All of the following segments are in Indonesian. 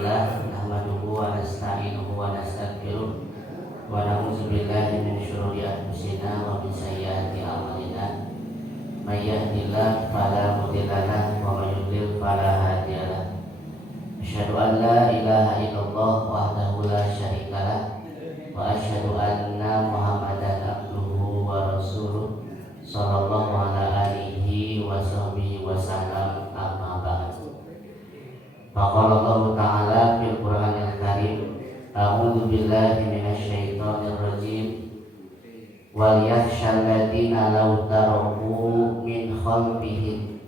Alhamdulillah nahmaduhu wa nasta'inuhu wa nastaghfiruh wa na'udzu billahi min syururi anfusina wa min sayyiati a'malina. May yahdihillahu fala mudilla lahu wa may yudlil fala hadiya lahu. Asyhadu an la ilaha illallah wahdahu la syarika lah wa asyhadu anna Muhammadan abduhu wa rasuluh sallallahu ala alihi wa sahbihi wa sallam. Amma ba'd. Faqala Allah Ta'ala fil Qur'anil Karim, a'udzu billahi minasyaitonir rajim. Wal yakhshal ladzina law taraku min khalfihim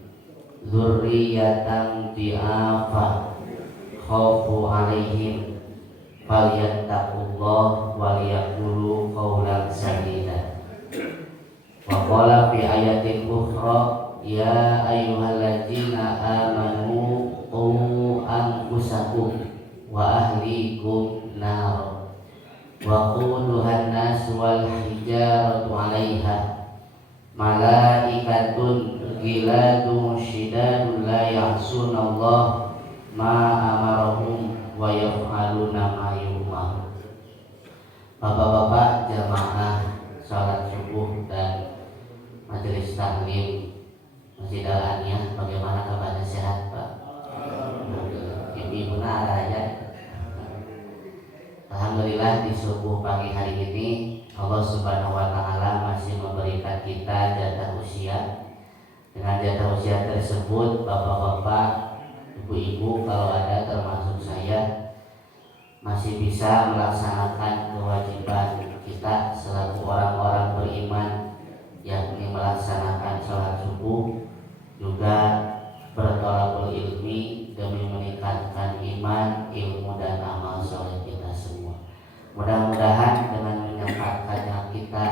dzurriyyatan dhi'afa khaufu 'alaihim falyattaqullah wal yaqulu qawlan sadida. Wa qala fi ayatin ukhra, ya ayyuhalladzina amanu qu anfusakum wa ahlikum nar wa quduhan nas wal hijaratu 'alaiha malaikatun ghiladun syidadun la ya'sunallah ma amarahum wa yaf'aluna ma yu'mar. Bapak-bapak jamaah salat subuh dan majelis taklim Masjid Al-Aniyah, bagaimana kabarnya, sehat Pak? Ibu benar aja. Alhamdulillah di subuh pagi hari ini Allah Subhanahu wa Ta'ala masih memberikan kita jatah usia. Dengan jatah usia tersebut, bapak-bapak, ibu-ibu kalau ada termasuk saya, masih bisa melaksanakan kewajiban kita selaku orang-orang beriman, yakni melaksanakan sholat subuh, juga bertolakul ilmi demi meningkatkan iman, ilmu dan amal soleh kita semua. Mudah-mudahan dengan menyempatkannya kita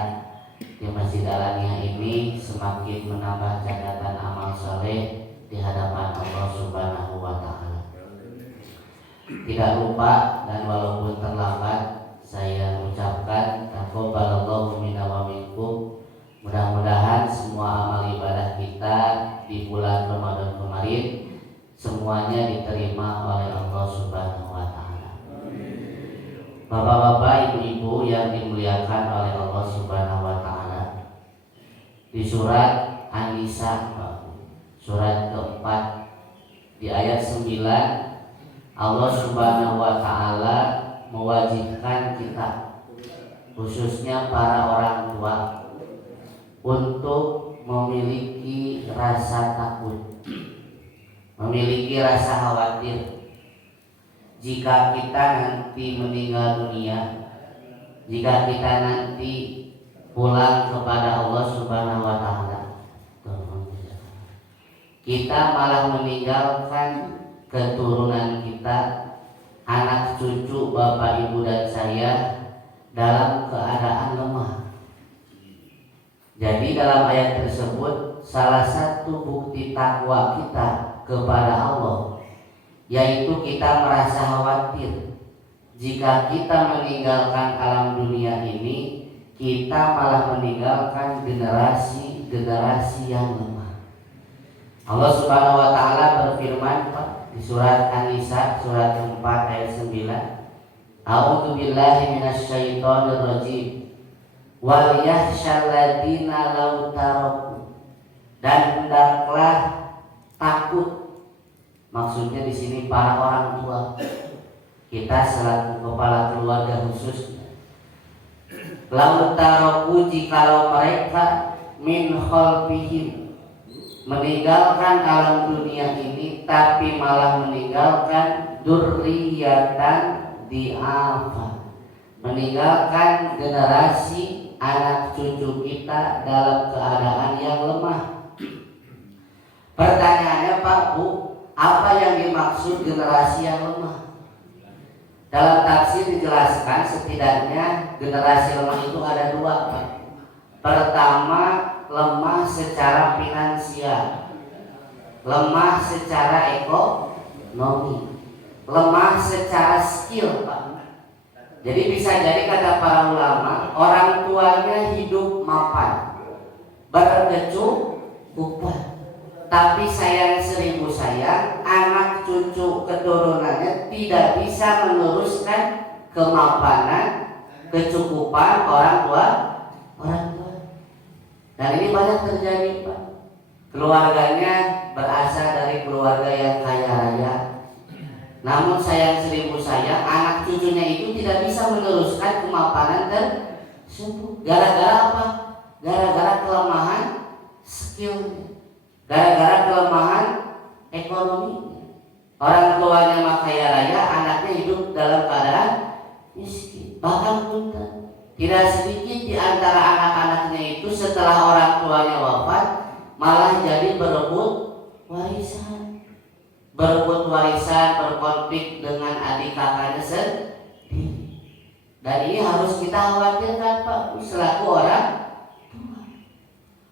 di Masjid Al-Aniyah ini semakin menambah catatan amal soleh di hadapan Allah Subhanahu wa Ta'ala. Tidak lupa dan walaupun terlambat, saya ucapkan taqabbalallahu minna wa minkum. Mudah-mudahan semua amal ibadah kita di bulan Ramadan kemarin semuanya diterima oleh Allah Subhanahu wa Ta'ala. Bapak-bapak, ibu-ibu yang dimuliakan oleh Allah Subhanahu wa Ta'ala, di surat An-Nisa surat keempat di ayat 9, Allah Subhanahu wa Ta'ala mewajibkan kita, khususnya para orang tua, untuk memiliki rasa takut, memiliki rasa khawatir jika kita nanti meninggal dunia, jika kita nanti pulang kepada Allah Subhanahu wa Ta'ala, kita malah meninggalkan keturunan kita, anak cucu bapak ibu dan saya dalam keadaan lemah. Jadi dalam ayat tersebut salah satu bukti takwa kita kepada Allah, yaitu kita merasa khawatir jika kita meninggalkan alam dunia ini, kita malah meninggalkan generasi yang lemah. Allah Subhanahu wa Ta'ala berfirman di surat An-Nisa surat 4 ayat 9, a'udzu billahi minasyaitonir rajim. Wal yakhshal ladzina law taraku, dan hendaklah takut, maksudnya di sini para orang tua kita selaku kepala keluarga khususnya, law taraku, jikalau mereka min khalfihim, meninggalkan alam dunia ini tapi malah meninggalkan dzurriyyatan dhi'afa, meninggalkan generasi anak cucu kita dalam keadaan yang lemah. Pertanyaannya, Pak Bu, apa yang dimaksud generasi yang lemah? Dalam tafsir dijelaskan setidaknya generasi lemah itu ada dua, Pak. Pertama, lemah secara finansial, lemah secara ekonomi, lemah secara skill, Pak. Jadi bisa jadi kata para ulama, orang tuanya hidup mapan, berkecukupan, tapi sayang seribu sayang, anak cucu keturunannya tidak bisa meneruskan kemapanan, kecukupan orang tua. Dan ini banyak terjadi, Pak. Keluarganya berasal dari keluarga yang kaya raya, namun sayang seribu sayang, anak cucunya itu tidak bisa meneruskan kemapanan tersebut. Gara-gara apa? Gara-gara kelemahan skill, gara-gara kelemahan ekonomi. Orang tuanya mah kaya raya, anaknya hidup dalam keadaan miskin. Bahkan punten, tidak sedikit di antara anak-anaknya itu setelah orang tuanya wafat malah jadi berebut warisan, berkonflik dengan adik kakaknya sendiri. Dan ini harus kita khawatirkan, Pak, selaku orang tua.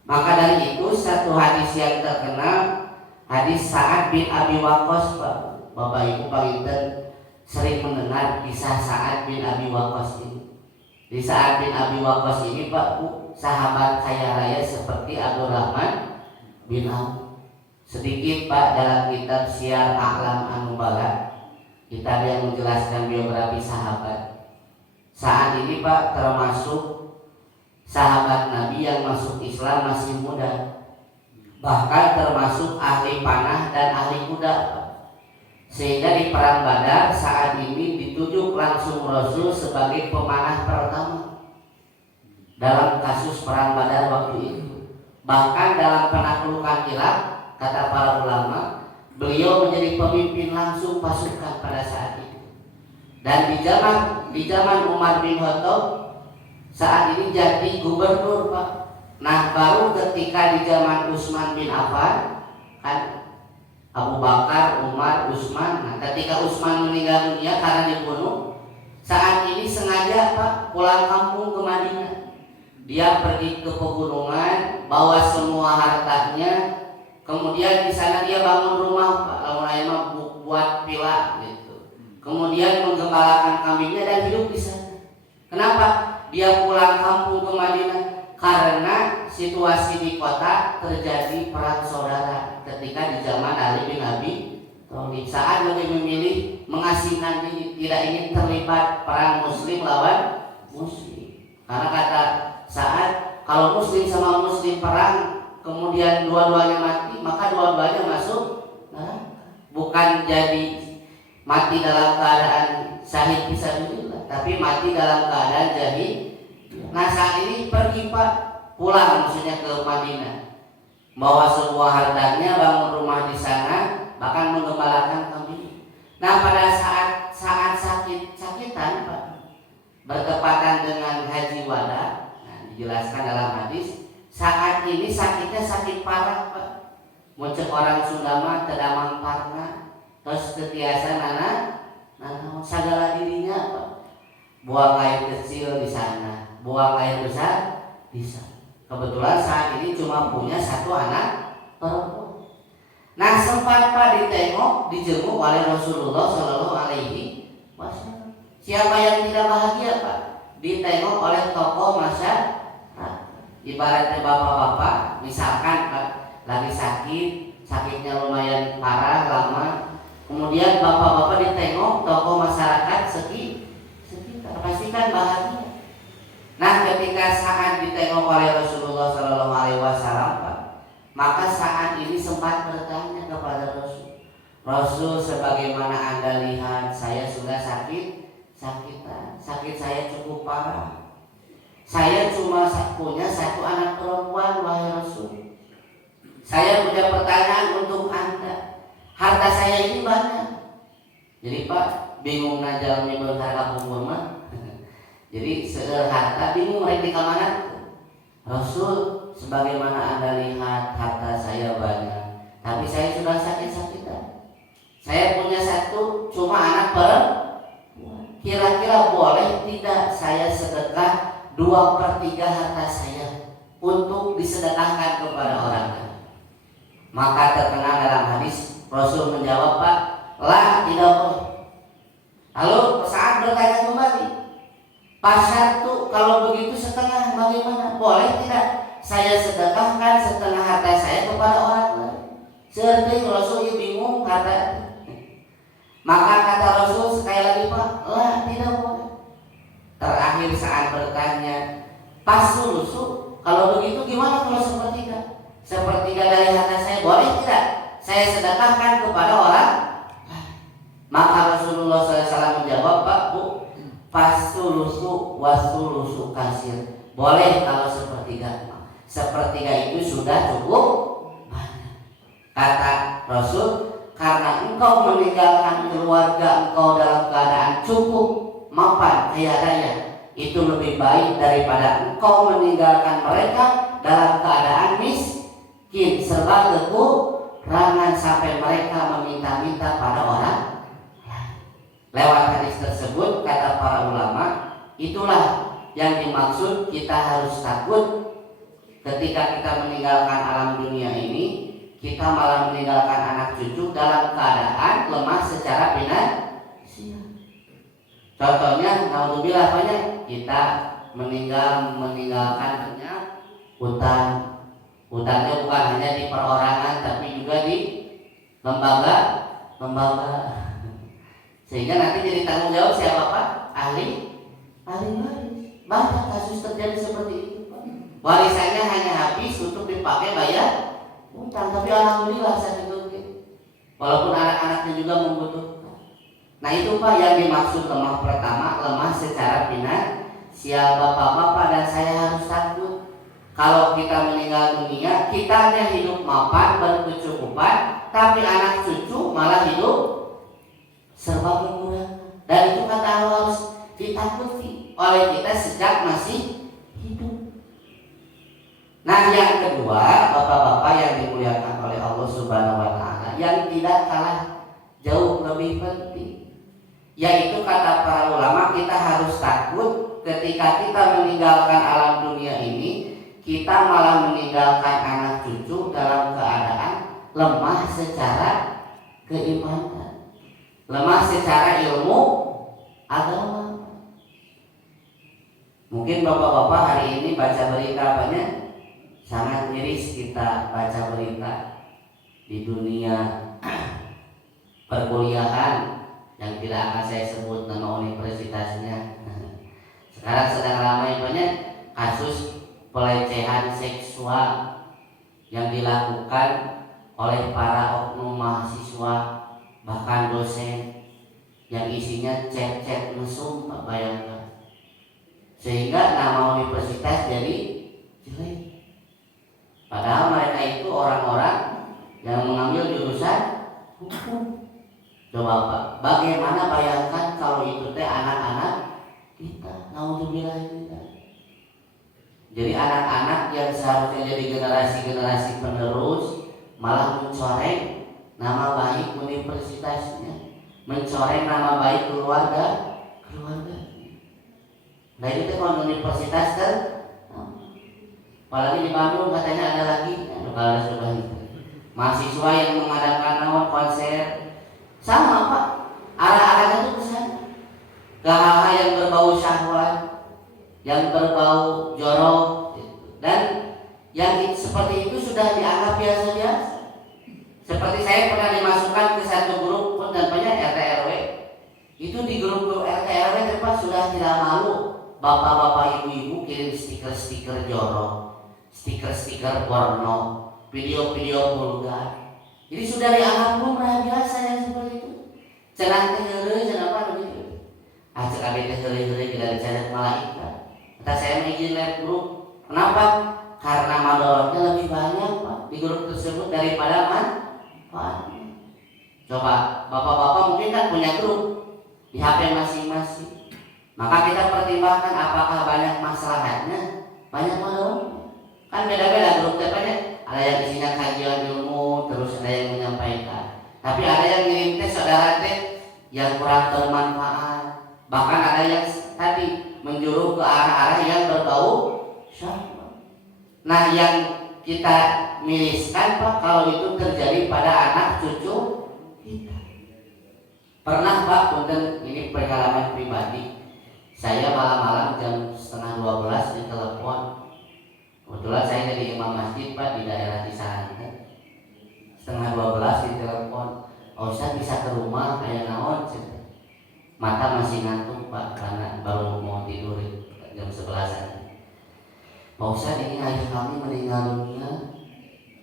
Maka dari itu satu hadis yang terkenal, hadis Sa'ad bin Abi Waqqas, Pak. Bapak Ibu panginten sering mendengar kisah Sa'ad bin Abi Waqqas ini. Di Sa'ad bin Abi Waqqas ini, Pak, sahabat kaya raya seperti Abdurrahman bin Auf. Sedikit, Pak, dalam kitab Syiar A'lam An-Nubala, kitab yang menjelaskan biografi sahabat. Saat ini, Pak, termasuk sahabat Nabi yang masuk Islam masih muda, bahkan termasuk ahli panah dan ahli kuda, Pak. Sehingga di perang Badar saat ini ditunjuk langsung Rasul sebagai pemanah pertama dalam kasus perang Badar waktu itu. Bahkan dalam penaklukan Irak, kata para ulama, beliau menjadi pemimpin langsung pasukan pada saat itu. Dan di zaman Umar bin Khattab saat ini jadi gubernur, Pak. Nah, baru ketika di zaman Utsman bin Affan, kan Abu Bakar, Umar, Utsman. Nah, ketika Utsman meninggal dunia karena dibunuh, saat ini sengaja, Pak, pulang kampung ke Madinah. Dia pergi ke pegunungan, bawa semua hartanya. Kemudian di sana dia bangun rumah, Pak, lama-lama buat villa gitu. Kemudian menggembalakan kambingnya dan hidup di sana. Kenapa dia pulang kampung ke Madinah? Karena situasi di kota terjadi perang saudara ketika di zaman Ali bin Abi Thalib. Saat lebih memilih mengasingkan diri, tidak ingin terlibat perang Muslim lawan Muslim. Karena kata saat kalau Muslim sama Muslim perang, kemudian dua-duanya mati, maka dua-duanya masuk neraka. Bukan jadi mati dalam keadaan syahid fisabilillah, tapi mati dalam keadaan jahil. Nah, saat ini pergi, Pak, pulang maksudnya ke Madinah, bawa sebuah hartanya, bangun rumah di sana, bahkan menggembalakan kambing. Nah, pada saat sakitan, Pak, bertepatan dengan haji wada, nah, dijelaskan dalam hadis, saat ini sakitnya sakit parah, Pak. Muncul orang Sundama tedamang parna, terus ketiasa nana segala dirinya, Pak. Buang air kecil di sana, buang air besar di sana. Kebetulan saat ini cuma punya satu anak perempuan. Nah, sempat, Pak, dijenguk oleh Rasulullah Shallallahu Alaihi Wasallam. Siapa yang tidak bahagia, Pak? Ditengok oleh tokoh masyarakat. Ibaratnya bapak-bapak, misalkan, Pak, lagi sakitnya lumayan parah lama. Kemudian bapak-bapak ditengok tokoh masyarakat sekitar, pastikan bahagia. Nah, ketika saat ditengok oleh Rasulullah Shallallahu Alaihi Wasallam, Pak, maka saat ini sempat bertanya kepada Rasul, Rasul, sebagaimana Anda lihat, saya sudah sakitan, sakit saya cukup parah. Saya cuma punya satu anak perempuan, wahai Rasul. Saya punya pertanyaan untuk Anda. Harta saya ini banyak. Jadi, Pak, bingung najal berharga umur mah. Jadi harta bingung mereka di mana. Rasul, sebagaimana Anda lihat, harta saya banyak, tapi saya sudah sakit-sakitan. Saya punya satu cuma anak perempuan. Kira-kira boleh tidak saya sedekah 2/3 harta saya untuk disedekahkan kepada orang lain? Maka terkenal dalam hadis, Rasul menjawab, Pak, lah, tidak boleh. Lalu saat bertanya kembali, Pak, kalau begitu setengah bagaimana? Boleh tidak saya sedekahkan setengah harta saya kepada orang lain? Cerdik Rasul ya bingung kata. Maka kata Rasul sekali lagi Pak, lah tidak boleh. Terakhir saat bertanya, pasulusu, kalau begitu gimana kalau sepertiga? Sepertiga dari harta saya boleh tidak? Saya sedekahkan kepada orang. Maka Rasulullah SAW menjawab, Pak Bu, pasulusu wasulusu kasir. Boleh kalau sepertiga. Sepertiga itu sudah cukup banyak. Kata Rasul, karena engkau meninggalkan keluarga engkau dalam keadaan cukup, mapan, kaya raya, itu lebih baik daripada engkau meninggalkan mereka dalam keadaan miskin, serba kekurangan sampai mereka meminta-minta pada orang. Lewat hadis tersebut kata para ulama, itulah yang dimaksud kita harus takut ketika kita meninggalkan alam dunia ini. Kita malah meninggalkan anak cucu dalam keadaan lemah secara finansial. Contohnya, naudzubillah banyak kita meninggalkan utang. Utangnya bukan hanya di perorangan tapi juga di lembaga. Sehingga nanti jadi tanggung jawab siapa Pak? Ahli waris. Banyak kasus terjadi seperti itu Pak. Warisannya hanya habis untuk dipakai bayar utang, tapi alhamdulillah saya itu, walaupun anak-anaknya juga membutuhkan. Nah itu Pak yang dimaksud lemah pertama, lemah secara finansial. Bapak-bapak dan saya harus takut kalau kita meninggal dunia, kita hanya hidup mapan berkecukupan, tapi anak cucu malah hidup serba kekurangan. Dan itu kata Allah harus ditakuti oleh kita sejak masih hidup. Nah yang kedua, bapak-bapak yang dimuliakan oleh Allah Subhanahu wa Ta'ala, yang tidak kalah jauh lebih penting, yaitu kata para ulama, kita harus takut ketika kita meninggalkan alam dunia ini, kita malah meninggalkan anak cucu dalam keadaan lemah secara keimanan, lemah secara ilmu agama. Mungkin bapak-bapak hari ini baca berita banyak. Sangat miris kita baca berita di dunia perkuliahan yang tidak akan saya sebut nama universitasnya. Sekarang sedang ramai banyak kasus pelecehan seksual yang dilakukan oleh para oknum mahasiswa bahkan dosen, yang isinya chat-chat mesum, bayangkan, sehingga nama universitas jadi jelek. Padahal mereka itu orang-orang yang mengambil jurusan hukum. Coba Pak, bagaimana bayangkan kalau itu teh anak-anak kita, naudzubillah kita. Jadi anak-anak yang seharusnya jadi generasi-generasi penerus malah mencoreng nama baik universitasnya, mencoreng nama baik keluarga. Nah itu kalau universitas kan, apalagi di Bandung katanya ada lagi, kalau sudah mahasiswa yang mengadakan konser, sama Pak, arah-arahnya itu ke sana, ke hal-hal yang berbau syahwat, yang berbau jorok, dan yang seperti itu sudah dianggap biasa-biasa. Seperti saya pernah dimasukkan ke satu grup pun dan banyak RT RW. Itu di grup RT RW tempat sudah tidak malu, bapak-bapak ibu-ibu kirim stiker-stiker jorok, stiker-stiker porno, video-video vulgar. Jadi sudah dianggap lumrah biasa yang seperti itu. Cenah teh heureuy cenah apa begitu. Cek abi teh heureuy tidak dicatat malaikat. Kata saya izin live grup. Kenapa? Karena madorotnya lebih banyak Pak di grup tersebut daripada manfaatnya. Coba bapak-bapak mungkin kan punya grup di HP masing-masing. Maka kita pertimbangkan apakah banyak masalahnya, banyak madorotnya. Kan beda-beda grup banyak. Ada yang isinya kajian ilmu, terus ada yang menyampaikan. Tapi ada yang ngirim teh saudara teh yang kurang bermanfaat. Bahkan ada yang tadi menjuru ke arah-arah yang berbau syahwat. Nah, yang kita miriskan Pak kalau itu terjadi pada anak cucu kita. Pernah Pak, punten ini pengalaman pribadi. Saya malam-malam jam 11:30 ditelepon. Kebetulan saya jadi imam masjid Pak di daerah Cisanten. 11:30 Pak Ustadz bisa ke rumah kayak naon, mata masih ngantuk Pak karena baru mau tidur jam 11-an. Pak Ustadz, ini ayah kami meninggal dunia,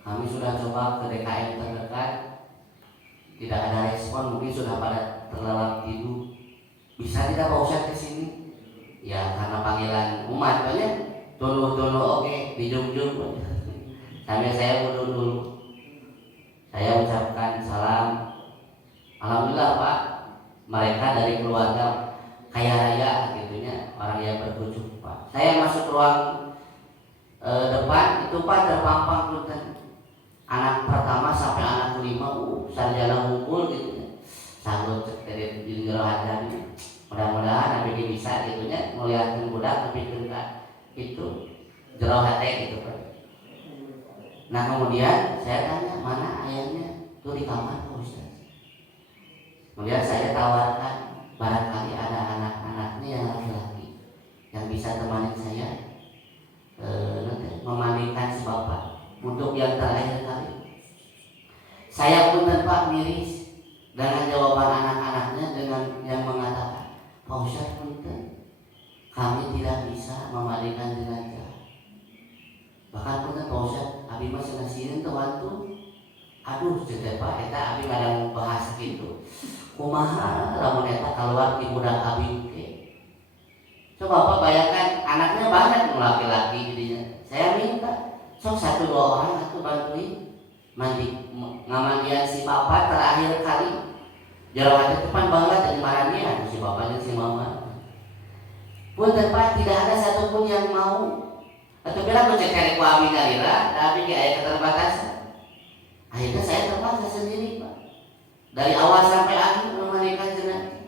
kami sudah coba ke DKM terdekat, tidak ada respon, mungkin sudah pada terlelap tidur. Bisa tidak Pak Ustadz kesini? Ya karena panggilan umat banyak, dulu oke, dijunjung. Sambil saya wudhu dulu, saya ucapkan salam. Alhamdulillah Pak, mereka dari keluarga kaya raya gitunya, orang yang bertujuh Pak. Saya masuk ruang depan itu Pak, terpampang punten anak pertama sampai anak kelima, sarjana hukum gitu. Salut dari jero hadan. Mudah-mudahan nabi dia bisa gitunya ngeliatin budak tapi enggak itu jero hati gitu Pak. Nah kemudian saya tanya, mana ayahnya? Tuh di kamar Pak Ustaz. Kemudian saya tawarkan, barangkali ada anak-anaknya yang laki-laki yang bisa temani saya memandikan si bapak untuk yang terakhir kali. Saya pun Pak miris dengan jawaban anak-anaknya dengan yang mengatakan, Pak Ustaz punten, kami tidak bisa memandikan jenazah. Bahkan punten Pak Ustaz, abi mah cenah sieun teu wantu. Aduh ceuk Pak, eta abi kadang bahas kitu. Kumaha lamun eta keluar di budak abi ke. Coba Pak bayangkan, anaknya banyak laki-laki jadinya. Saya minta sok 1-2 orang atuh bantuin mandi ngamandian si papa terakhir kali. Jero hati depan banget dari marania si papa dan si mama. Punten Pak, tidak ada satupun yang mau. Atau bila aku cek ku abi kalira, tapi ge aya keterbatasan. Akhirnya saya terpaksa sendiri Pak. Dari awal sampai akhir memandikan jenazah.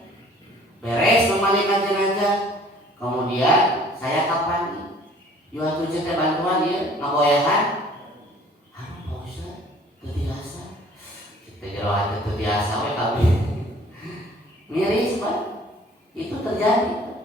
Beres memandikan jenazah, kemudian saya kapan nih? Yuk atuh cek bantuan ya, ngaboyahan. Aduh Pak Ustaz, teu tiasa. Kita jero hati teu tiasa we kabeh. Miris Pak. Itu terjadi.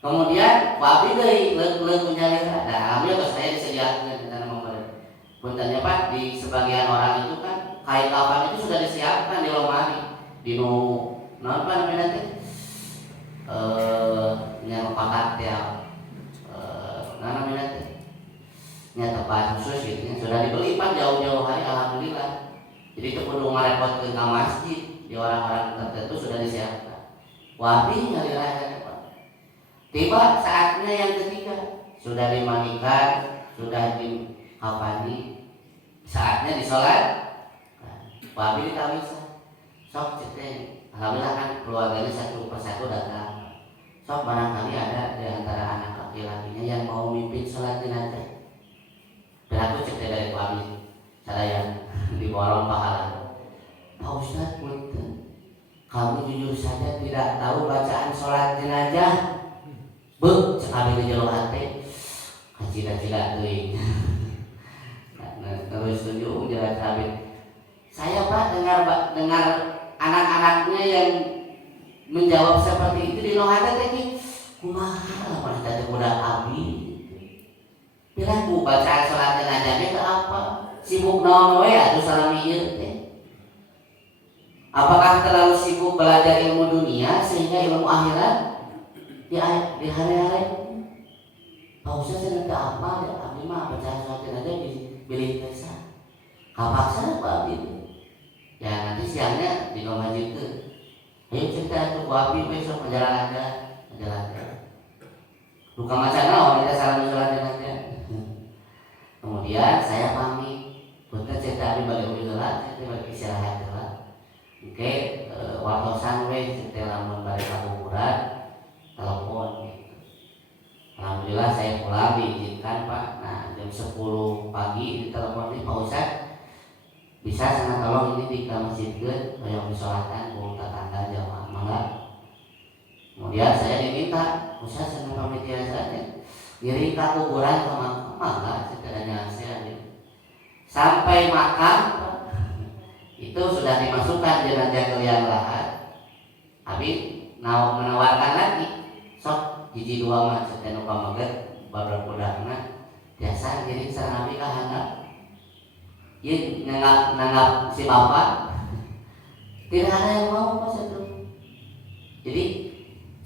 Kemudian Pak Abi deui leuk menyalira. Nah, alhamdulillah saya disediakeun kana memberi. Puntennya Pak, di sebagian orang itu kan kain kafan itu sudah disiapkan di lemari. Di naon apa namanya teh? Yang pakat ya. Namanya teh. Nya tempat khusus gitu sudah dibeli Pak jauh-jauh hari, alhamdulillah. Jadi itu kudu ngarepotkeun ka masjid, di orang-orang tertentu sudah disiapkan. Wabi nyalira Pak. Tiba saatnya yang ketiga, sudah dimandikan, sudah dikafani, saatnya disolat. Wabi ditawisa, sok ceteng. Alhamdulillah kan keluarganya satu persatu datang. Sok barangkali ada di antara anak laki-lakinya yang mau mimpin sholat jenazah. Dan aku ceteng dari Wabi, saya diborong pahala. Pak Ustaz punten, kamu jujur saja tidak tahu bacaan sholat jenazah. Beuh, cek abi di jero hate, kacida-cida teuing. Terus tunjuk jalan cabit. Saya Pak dengar anak-anaknya yang menjawab seperti itu di lohada teh, kumaha lamun eta teh budak abi. Bilang Bu bacaan salat jenazahnya ke apa? Sibuk naon we atuh salami ieu teh. Apakah terlalu sibuk belajar ilmu dunia sehingga ilmu akhirat di hari-hari? Pak Ustaz saya tidak apa ya, abi mah bacaan salat jenazah pilih desa. Kapaksa Pak abi. Ya nanti siangnya di ngomajikeun. Ayo cerita itu Pak abi besok perjalanan aja. Luka macam naon kita salam salat jenazah. Kemudian saya pamit. Punten cerita abi balik heula, cerita balik istirahat heula. Oke, wartosan we cerita lamun balik ka kuburan, telepon gitu. Alhamdulillah saya pulang diizinkan Pak. Nah jam 10 pagi ditelepon di Pak Ustaz, bisa sana tolong ini di masjidkeun hoyong disolatan ku tetangga jamaah mangga. Kemudian saya diminta, Ustaz sana pamit biasanya diri ka kuburan ke makam mangga sekiranya saya sampai makam itu sudah dimasukkan jenazah ke liang lahat. Habis menawarkan lagi, sok hiji dua mah ceuk pamaget baru-budakna biasa jadi sareng abi ka handap. Ieu nanggap si bapak Tidak ada yang mau Pak Satu. Jadi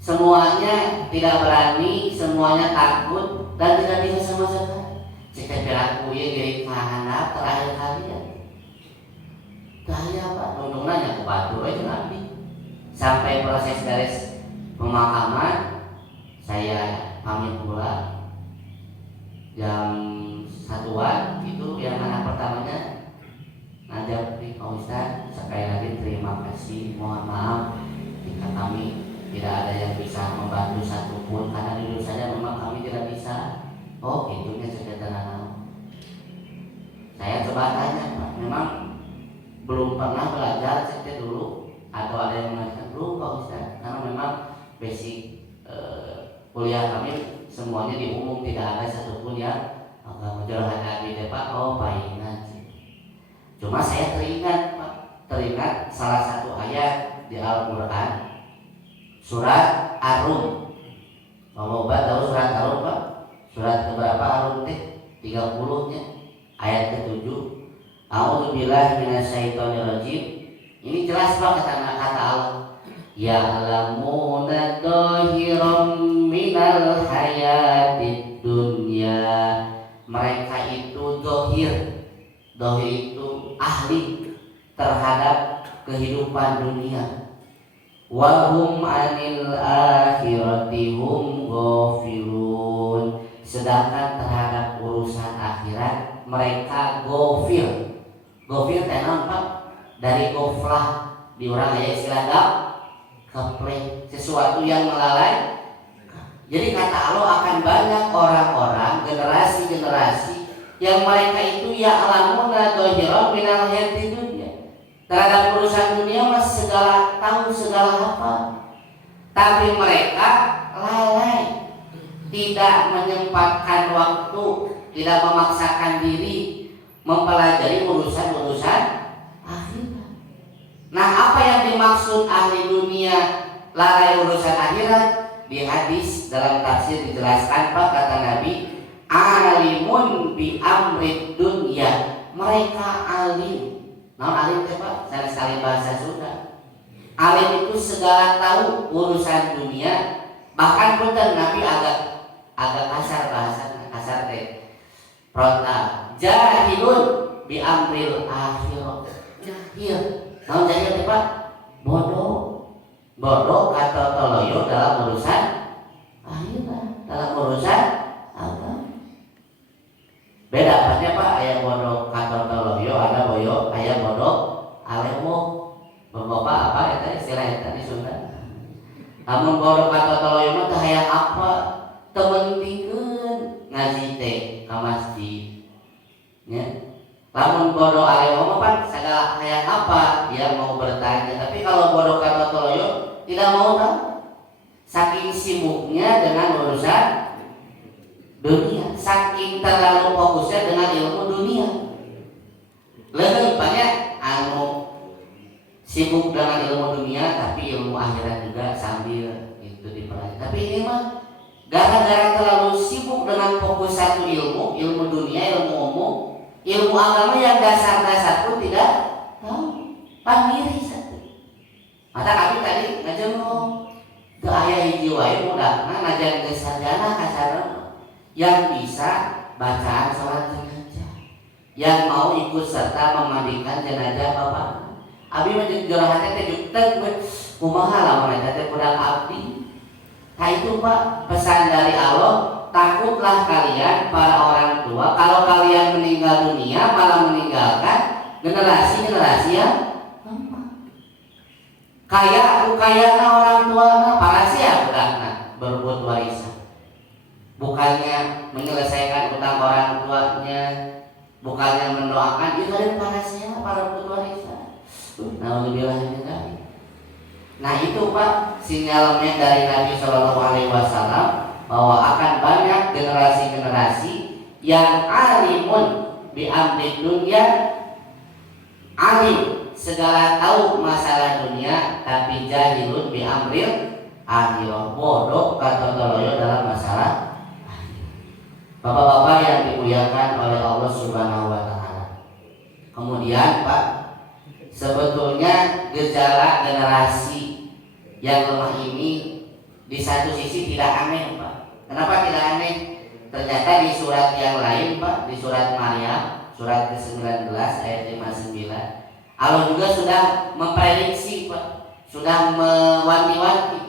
semuanya tidak berani, semuanya takut dan tidak bisa sama sekali. Jika piraku ya gini kahanap terakhir kali ya. Daya Pak, untung nanya ke batu aja nanti. Sampai proses garis pemakaman saya pamit pula jam 1-an itu yang anak pertamanya ngajak di Pak Ustadz, sekali lagi terima kasih, mohon maaf jika kami tidak ada yang bisa membantu satupun karena dulu saja memang kami tidak bisa. Oh gitunya sederhana. Saya coba tanya Pak, memang belum pernah belajar cerita dulu atau ada yang mengatakan belum Pak Ustadz, karena memang basic kuliah kami semuanya di umum, tidak ada satupun yang menjelaskan lagi Pak. Oh baiklah. Cuma saya teringat salah satu ayat di Al-Quran, surat Ar-Rum. Kalau Bapak tahu surat Ar-Rum Pak? Surat keberapa Ar-Rum teh? 30-nya, ayat ke-7. A'udzubillahi minasyaitonirrajim. Ini jelas Pak kata Allah. Ya'lamuna dhahiran minal hayatid dunya. Mereka itu dohir itu ahli terhadap kehidupan dunia. Wahum anil akhirati hum ghafilun. Sedangkan terhadap urusan akhirat mereka ghafil. Ghafil teh Pak? Dari ghaflah, di orang aya istilah keplek, sesuatu yang melalai. Jadi kata Allah akan banyak orang-orang, generasi-generasi yang mereka itu ya'lamuna dhahiran minal hayatid dunya. Terhadap urusan dunia masih tahu segala apa. Tapi mereka lalai, tidak menyempatkan waktu, tidak memaksakan diri mempelajari urusan-urusan akhirat. Nah, apa yang dimaksud ahli dunia lalai urusan akhirat? Di hadis dalam tafsir dijelaskan Pak, kata Nabi, alimun bi amrid dunya. Mereka alim. Nah, alim itu Pak, saya sekali bahasa Sunda. Alim itu segala tahu urusan dunia. Bahkan punten Nabi agak kasar bahasa, kasar teh. Prota jahilun bi amril akhirah. Jahil. Nah, jahil itu Pak, bodoh atau toloyo dalam urusan akhirat, dalam urusan agama. Beda apanya Pak, aya bodoh atau toloyo, ada aya bodoh alemo. Bapak apa eta istilah eta di Sunda? Namun bodoh atau toloyo mah teh hayang apa? Teu mentingkeun ngaji teh ka masjid. Nya. Lamun bodoh alemo mah Pak segala hayang apa? Dia mau bertanya. Tapi kalau bodoh atau toloyo tidak mau tahu, saking sibuknya dengan urusan dunia, saking terlalu fokusnya dengan ilmu dunia. Lebih banyak sibuk dengan ilmu dunia, tapi ilmu akhirat juga sambil itu dipelajari. Tapi ini mah gara-gara terlalu sibuk dengan fokus satu ilmu dunia, ilmu umum, ilmu agama yang dasar-dasar pun tidak tahu, pandiri satu. Mata kami tadi ngajeng ke ayah hiji wae mudahna ngajar ke sarjana kasarana yang bisa bacaan salat jenazah, yang mau ikut serta memandikan jenazah bapak. Abi mah jeung geurahan teh jutek kumaha lamun eta teh budak abdi. Nah itu Pak pesan dari Allah, takutlah kalian para orang tua kalau kalian meninggal dunia malah meninggalkan generasi-generasi yang kaya orang tua para siapa budakna berbuat warisan. Bukannya menyelesaikan utang orang tuanya, bukannya mendoakan, itu ada para siapa para berbuat warisan. Nah itu Pak sinyalnya dari Nabi Shallallahu Alaihi Wasallam bahwa akan banyak generasi-generasi yang alimun bi amri dunya, alim segala tahu masalah dunia, tapi jahilun bi amril akhirah, bodoh kata toloyo dalam masalah akhir. Bapak-bapak yang dimuliakan oleh Allah Subhanahu wa taala. Kemudian Pak, sebetulnya gejala sih tidak aneh Pak. Kenapa tidak aneh? Ternyata di surat yang lain Pak, di surat Maryam surat ke-19 ayat 59, Allah juga sudah memprediksi Pak, sudah mewanti-wanti.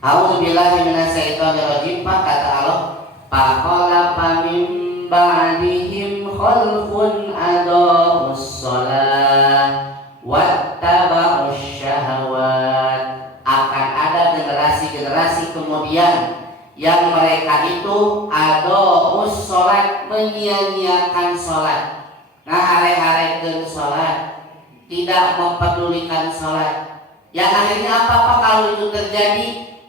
A'udzubillahi minasyaitonirrajim Pak, kata Allah, faqala min ba'dihim khalqun adaa'us shalah wattaba'us syahawat. Akan ada generasi-generasi kemudian yang mereka itu adaa'us shalat, menyia-nyiakan salat. Nah, hari-hari salat, tidak mempedulikan salat. Yang akhirnya apa kalau itu terjadi?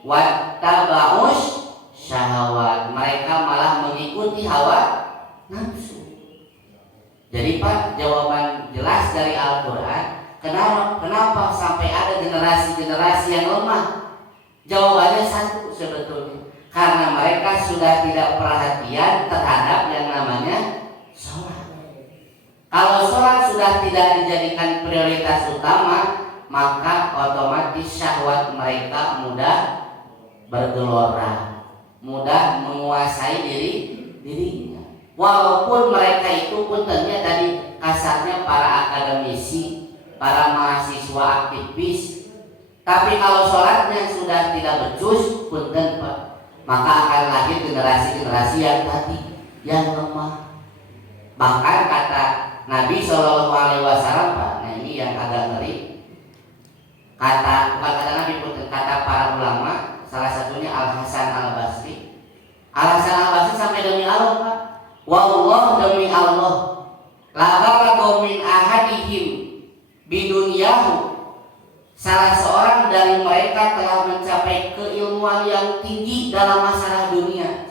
Wattaba'us syahawat, mereka malah mengikuti hawa nafsu. Jadi Pak, jawaban jelas dari Al-Quran, kenapa sampai ada generasi-generasi yang lemah? Jawabannya satu sebetulnya, karena mereka sudah tidak perhatian terhadap yang namanya sholat. Kalau sholat sudah tidak dijadikan prioritas utama, maka otomatis syahwat mereka mudah bergelora, mudah menguasai dirinya. Walaupun mereka itu puntennya tadi kasarnya para akademisi, para mahasiswa aktivis, tapi kalau sholatnya sudah tidak becus, punten Pak, maka akan lahir generasi-generasi yang tadi yang lemah. Bahkan kata Nabi Shallallahu Alaihi Wasallam Pak, nah ini yang agak ngeri. Bukan kata Nabi, kata para ulama, salah satunya Al Hasan Al Basri. Al Hasan Al Basri sampai demi Allah Pak, wallah demi Allah, la balagha min ahadihim bidunyahu, salah seorang dari mereka telah mencapai keilmuan yang tinggi dalam masalah dunia.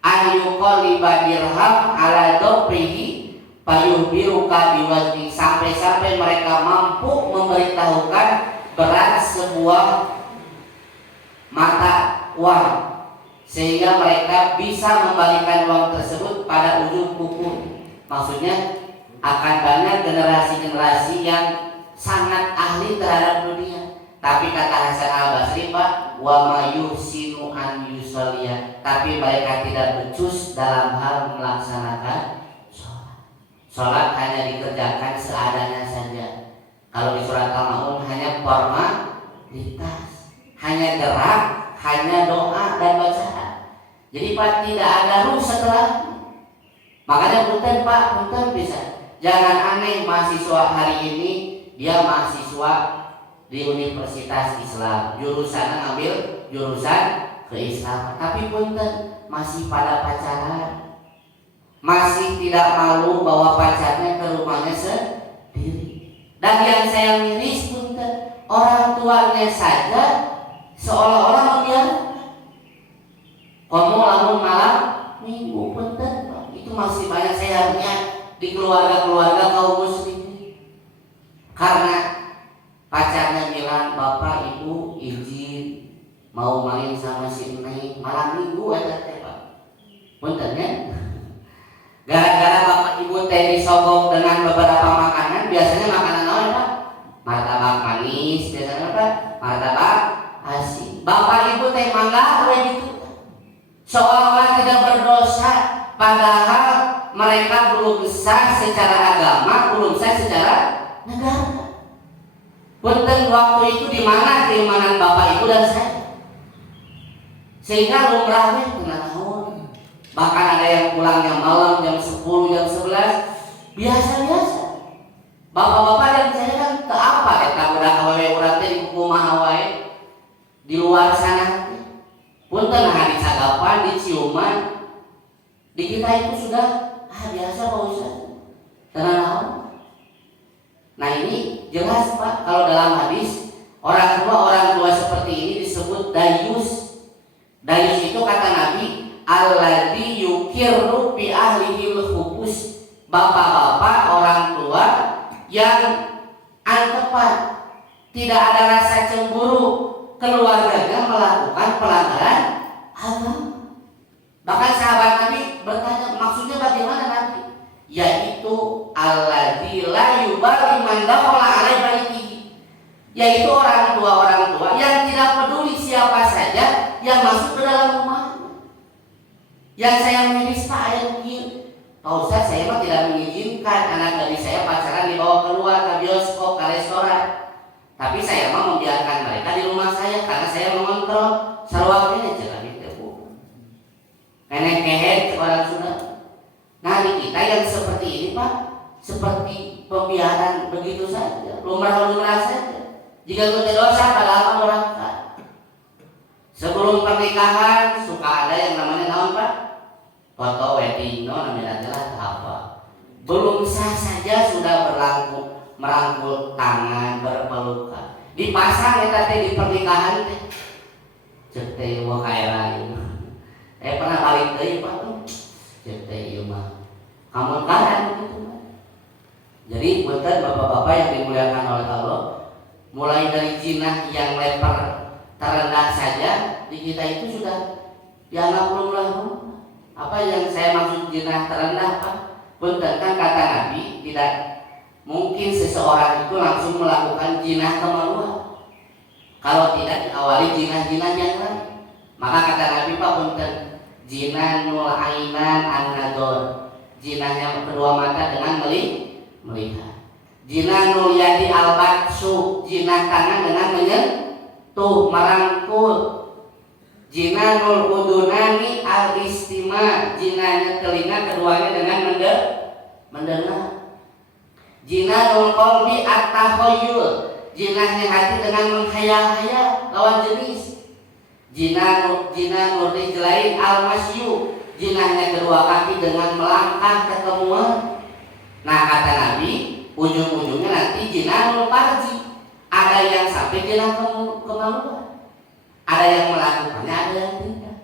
An yuqalliba dirham ala doprihi fayuhbiruka biwajhi, sampai-sampai mereka mampu memberitahukan berat sebuah mata uang, sehingga mereka bisa membalikan uang tersebut pada ujung kuku. Maksudnya akan banyak generasi-generasi yang sangat ahli terhadap dunia. Tapi kata Hasan Al Basri Pak, wa mayusinu an yusalliya, tapi mereka tidak becus dalam hal melaksanakan sholat. Sholat hanya dikerjakan seadanya saja. Kalau di surat Al-Maun hanya formalitas, hanya gerak, hanya doa dan bacaan. Jadi Pak, tidak ada ruh setelah. Makanya punten Pak, punten bisa. Jangan aneh mahasiswa hari ini dia mahasiswa di Universitas Islam, jurusan ngambil jurusan keislaman, tapi punten masih pada pacaran, masih tidak malu bawa pacarnya ke rumahnya sendiri. Dan yang saya miris punten, orang tuanya saja seolah-olah membiarkan. Kamu lamun malam minggu punten, itu masih banyak seharusnya di keluarga-keluarga kaum muslimin. Karena pacarnya bilang, bapak ibu izin mau main sama si Neng malam minggu aja teh Pak. Punten ya. Gara-gara bapak ibu teh disogok dengan beberapa makanan, biasanya makanan apa Pak? Martabak manis, biasanya apa? Martabak asin. Bapak ibu teh mangga gitu. Seolah-olah tidak berdosa, padahal mereka belum sah secara agama, belum sah secara negara. Punten waktu itu di mana keimanan bapak ibu dan saya? Sehingga lumrahnya tengah tahun. Bahkan ada yang pulangnya malam jam 10, jam 11, biasa-biasa. Bapak-bapak dan saya kan ke apa? Kita udah awewe urang teh di kumaha wae di luar sana. Punten hari sagapan di ciuman. Di kita itu sudah biasa Pak Ustaz. Tenang. Nah ini jelas Pak, kalau dalam hadis orang tua seperti ini disebut dayus. Dayus itu kata Nabi, alladzi yukirru bi ahlihil khubus, bapak-bapak orang tua yang antepan, tidak ada rasa cemburu keluarganya melakukan pelanggaran agama. Bahkan sahabat Nabi bertanya, maksudnya bagaimana nanti? Yaitu alladzi la yubali man dakhala alaihi baitihi, yaitu orang tua yang tidak peduli siapa saja yang masuk ke dalam rumah. Yang saya miris Pak ayah mungkin, Pak Ustaz saya mah tidak mengizinkan anak gadis saya pacaran dibawa keluar ke bioskop, ke restoran. Tapi saya mah membiarkan mereka di rumah saya karena saya mengontrol sarwaknya jalan itu. Nenek kehet orang Sunda. Nah di kita yang seperti ini Pak, seperti pembiaran begitu saja, lumrah-lumrah saja. Jika kita dosa padahal orang kan. Sebelum pernikahan suka ada yang namanya naon Pak? Foto wedding, namanya adalah apa? Belum sah saja sudah merangkul tangan, berpelukan. Dipasang ya tadi di pernikahan teh. Cek teh wah kayak lain. Pernah balik deui Pak tuh. Cek teh ieu mah. Kamu kan gitu Pak. Jadi betul bapak-bapak yang dimuliakan oleh Allah, mulai dari jinah yang leper terendah saja di kita itu sudah dianggap lumrah. Apa yang saya maksud jinah terendah Pak? Punten kan kata Nabi tidak mungkin seseorang itu langsung melakukan jinah kemaluan kalau tidak diawali jinah-jinah yang lain. Maka kata Nabi Pak punten jinanul ainan an-nador, jinahnya kedua mata dengan melihat. Jinanul yadi al-batsu, jinah tangan dengan menyentuh, merangkul. Jinanul udunani al-istima, jinahnya telinga keduanya dengan mendengar. Jinanul qalbi at-takhayyul, jinahnya hati dengan menghayal-hayal lawan jenis. Jinanul rijlain al-masyu, jinahnya kedua kaki dengan melangkah ketemuan. Nah kata Nabi, ujung-ujungnya nanti jinanul farji, ada yang sampai jinah kemaluan. Ada yang melakukannya, ada yang tidak.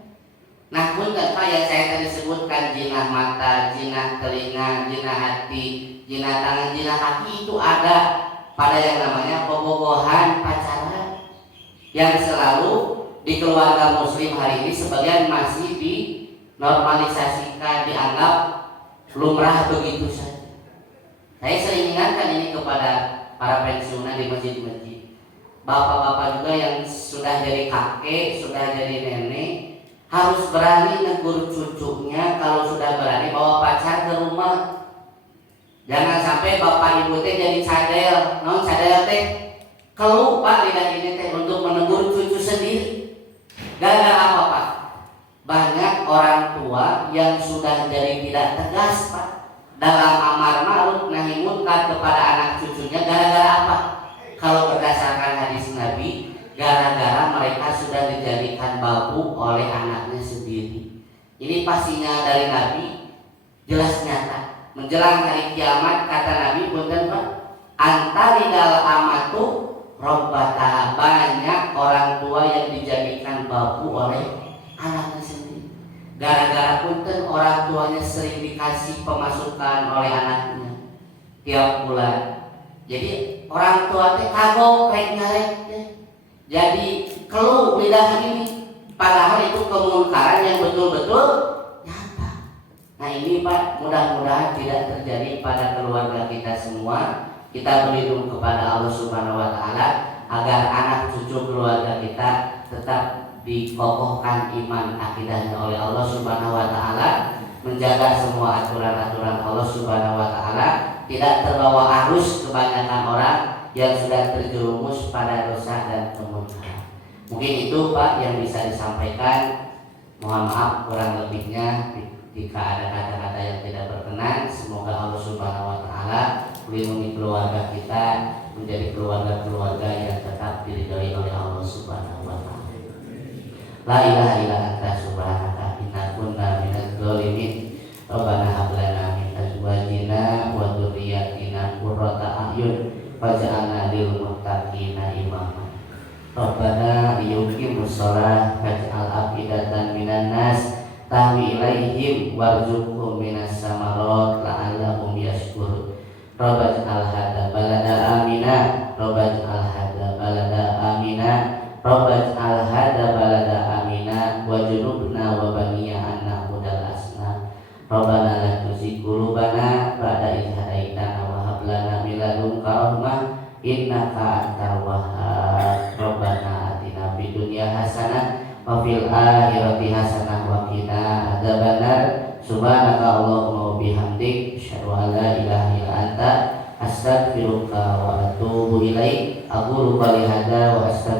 Nah pun tanpa yang saya tadi sebutkan jinah mata, jinah telinga, jinah hati, jinah tangan, jinah kaki itu ada pada yang namanya bobogohan pacaran yang selalu di keluarga muslim hari ini sebagian masih dinormalisasikan, dianggap lumrah begitu saja. Saya sering ingatkan ini kepada para pensiunan di masjid-masjid. Bapak-bapak juga yang sudah jadi kakek, sudah jadi nenek, harus berani negur cucunya kalau sudah berani bawa pacar ke rumah. Jangan sampai bapak ibu teh jadi cadel, non cadel teh keluh Pak lidah ini teh untuk menegur cucu sendiri. Gara-gara apa Pak? Banyak orang tua yang sudah jadi tidak tegas Pak dalam amar ma'ruf nahi munkar kepada anak cucunya. Gara-gara apa? Kalau berdasarkan hadis Nabi, gara-gara mereka sudah dijadikan babu oleh anaknya sendiri. Ini pastinya dari Nabi, jelas nyata. Menjelang hari kiamat kata Nabi punten Pak, antaridal amatu robbataha, banyak orang tua yang dijadikan babu oleh anaknya sendiri. Gara-gara punten orang tuanya sering dikasih pemasukan oleh anaknya tiap bulan. Jadi orang tua teh kagok rek-rek jadi keluh lidah ini, padahal itu kemungkaran yang betul-betul nyata. Nah ini Pak, mudah-mudahan tidak terjadi pada keluarga kita semua. Kita berlindung kepada Allah Subhanahu wa Ta'ala agar anak cucu keluarga kita tetap dikokohkan iman akidahnya oleh Allah Subhanahu wa Ta'ala, menjaga semua aturan-aturan Allah Subhanahu wa Ta'ala, tidak terbawa arus kebanyakan orang yang sudah terjerumus pada dosa dan kemungkaran. Mungkin itu Pak yang bisa disampaikan. Mohon maaf kurang lebihnya jika ada kata-kata yang tidak berkenan. Semoga Allah Subhanahu wa Ta'ala melindungi keluarga kita menjadi keluarga-keluarga yang tetap diridhoi oleh Allah Subhanahu wa Ta'ala. La ilaha illa anta subhanaka inna kunna minadz dzalimin. Rabbana hab lana min azwajina wa dzurriyyatina qurrata a'yun waj'alna lil muttaqina imama. Rabbana yuqimus shalah waj'al afidatan minan nas tahwi ilaihim warzuqhum minas samarat la'allahum yashkurun. Rabbana hadza balada amina, Rabbana hadza balada amina, Rabbana hadza balada amina wajnubna wa baniya an na'budal asnam. Rabbana la tuzigh qulubana ba'da idh hadaitana wa hab lana min ladunka rahmah innaka antal wahhab. Rabbana atina fid dunya hasanah wa fil akhirati hasanah wa qina adzabannar. Subhanaka Allahumma wa bihamdik asyhadu an la ilaha illa anta astaghfiruka wa atubu ilaik. Aqulu qouli hadza wa astaghfiruka